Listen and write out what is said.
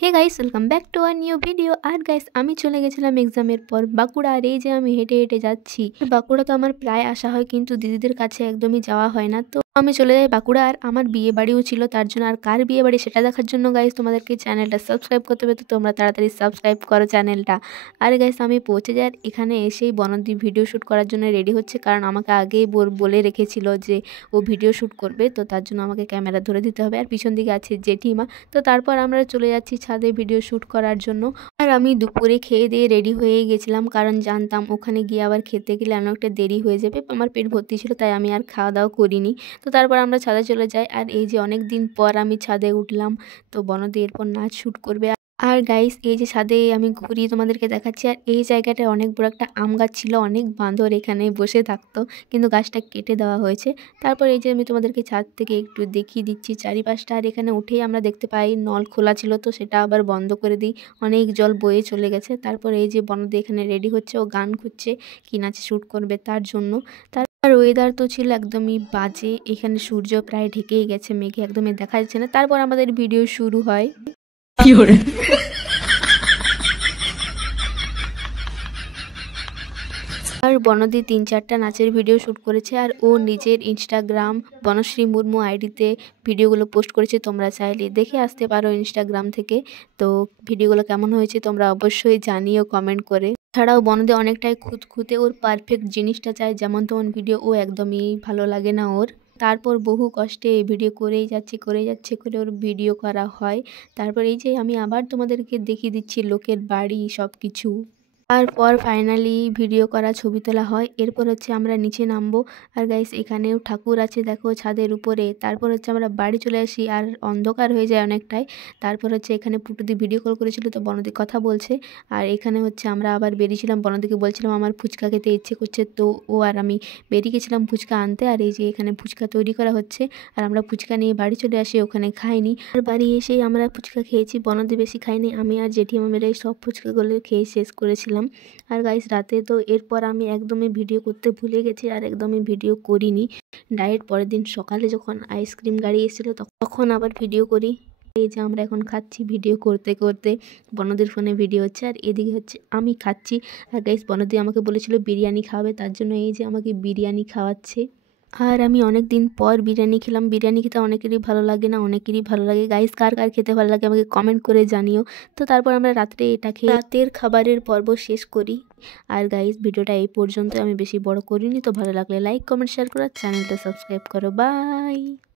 Hey guys, welcome back to our new video. আর guys, আমি চলে গেছিলাম এক্সামের পর বাঁকুড়া। আর এই যে আমি হেঁটে হেঁটে যাচ্ছি, বাঁকুড়া তো আমার প্রায় আসা হয়, কিন্তু দিদিদের কাছে একদমই যাওয়া হয় না। তো আমি চলে যাই বাঁকুড়া। আর আমার বিয়ে বাড়িও ছিল, তার জন্য আর কার বিয়ে বাড়ি সেটা দেখার জন্য গাইস তোমাদেরকে চ্যানেলটা সাবস্ক্রাইব করতে হবে। তো তোমরা তাড়াতাড়ি সাবস্ক্রাইব করো চ্যানেলটা। আর গাইস, আমি পৌঁছে যাই। আর এখানে এসেই বনদী ভিডিও শ্যুট করার জন্য রেডি হচ্ছে, কারণ আমাকে আগেই বলে রেখেছিল যে ও ভিডিও শ্যুট করবে, তো তার জন্য আমাকে ক্যামেরা ধরে দিতে হবে। আর পিছন দিকে আছে জেঠিমা। তো তারপর আমরা চলে যাচ্ছি ছাদে ভিডিও শ্যুট করার জন্য। আর আমি দুপুরে খেয়ে দিয়ে রেডি হয়ে গেছিলাম, কারণ জানতাম ওখানে গিয়ে আবার খেতে গেলে অনেকটা দেরি হয়ে যাবে। আমার পেট ভর্তি ছিল, তাই আমি আর খাওয়া দাওয়া করিনি। তো তারপর আমরা ছাদে চলে যাই। আর এই যে অনেক দিন পর আমি ছাদে উঠলাম, তো বনদী এরপর নাচ শ্যুট করবে। আর গাইস, এই যে ছাদে আমি ঘুরি তোমাদেরকে দেখাচ্ছি। আর এই জায়গাটায় অনেক বড় একটা আম গাছ ছিল, অনেক বাঁদর এখানে বসে থাকতো, কিন্তু গাছটা কেটে দেওয়া হয়েছে। তারপর এই যে আমি তোমাদেরকে ছাদ থেকে একটু দেখিয়ে দিচ্ছি চারিপাশটা। আর এখানে উঠেই আমরা দেখতে পাই নল খোলা ছিল, তো সেটা আবার বন্ধ করে দিই, অনেক জল বয়ে চলে গেছে। তারপর এই যে বনদী এখানে রেডি হচ্ছে, ও গান খুঁজছে কি নাচে শ্যুট করবে তার জন্য। আর ওয়েদার তো ছিল একদমই বাজে, এখানে সূর্য প্রায় ঢেকেই গেছে, মেঘে একদমই দেখা যাচ্ছে না। তারপর আমাদের ভিডিও শুরু হয়। আর বনদী 3-4টা নাচের ভিডিও শ্যুট করেছে। আর ও নিজের ইনস্টাগ্রাম বনশ্রী মুর্মু আইডিতে ভিডিওগুলো পোস্ট করেছে, তোমরা চাইলে দেখে আসতে পারো ইনস্টাগ্রাম থেকে। তো ভিডিওগুলো কেমন হয়েছে তোমরা অবশ্যই জানিও কমেন্ট করে। ছাড়াও বনদী অনেকটাই খুঁতখুঁতে, ওর পারফেক্ট জিনিসটা চাই, যেমন তেমন ভিডিও ও একদমই ভালো লাগে না ওর। তারপর বহু কষ্টে এই ভিডিও করেই যাচ্ছে করে ওর ভিডিও করা হয়। তারপর এই যে আমি আবার তোমাদেরকে দেখিয়ে দিচ্ছি লোকের বাড়ি সব কিছু। তারপর ফাইনালি ভিডিও করা ছবি তোলা হয়। এরপর হচ্ছে আমরা নিচে নামবো। আর গাইস, এখানেও ঠাকুর আছে দেখো ছাদের উপরে। তারপর হচ্ছে আমরা বাড়ি চলে আসি, আর অন্ধকার হয়ে যায় অনেকটাই। তারপর হচ্ছে এখানে পুটুদি ভিডিও কল করেছিল, তো বনদী কথা বলছে। আর এখানে হচ্ছে আমরা আবার বেরিয়েছিলাম, বনদীকে বলছিলাম আমার ফুচকা খেতে ইচ্ছে করছে, তো ও আর আমি বেরিয়ে গেছিলাম ফুচকা আনতে। আর এই যে এখানে ফুচকা তৈরি করা হচ্ছে, আর আমরা ফুচকা নিয়ে বাড়ি চলে আসি, ওখানে খাইনি। আর বাড়ি এসেই আমরা ফুচকা খেয়েছি, বনদী বেশি খাইনি, আমি আর জেঠিমা মিলে সব ফুচকাগুলো খেয়ে শেষ করেছিলাম। আর গাইস, রাতে তো এরপর আমি একদমই ভিডিও করতে ভুলে গেছি, আর একদমই ভিডিও করিনি। ডাইরেক্ট পরের দিন সকালে যখন আইসক্রিম গাড়ি এসেছিলো তখন আবার ভিডিও করি। এই যে আমরা এখন খাচ্ছি ভিডিও করতে করতে, বনদীর ফোনে ভিডিও হচ্ছে আর এদিকে হচ্ছে আমি খাচ্ছি। আর গাইস, বনদী আমাকে বলেছিল বিরিয়ানি খাওয়াবে, তার জন্য এই যে আমাকে বিরিয়ানি খাওয়াচ্ছে। আর আমি অনেক দিন পর বিরিয়ানি খেলাম। বিরিয়ানি খেতে অনেকেরই ভালো লাগে না, অনেকেরই ভালো লাগে। গাইস, কার কার খেতে ভালো লাগে আমাকে কমেন্ট করে জানিও। তো তারপর আমরা রাত্রে এটা খেয়ে রাতের খাবারের পর্ব শেষ করি। আর গাইস, ভিডিওটা এই পর্যন্ত, আমি বেশি বড় করিনি। তো ভালো লাগলে লাইক কমেন্ট শেয়ার করো, চ্যানেলটা সাবস্ক্রাইব করো। বাই।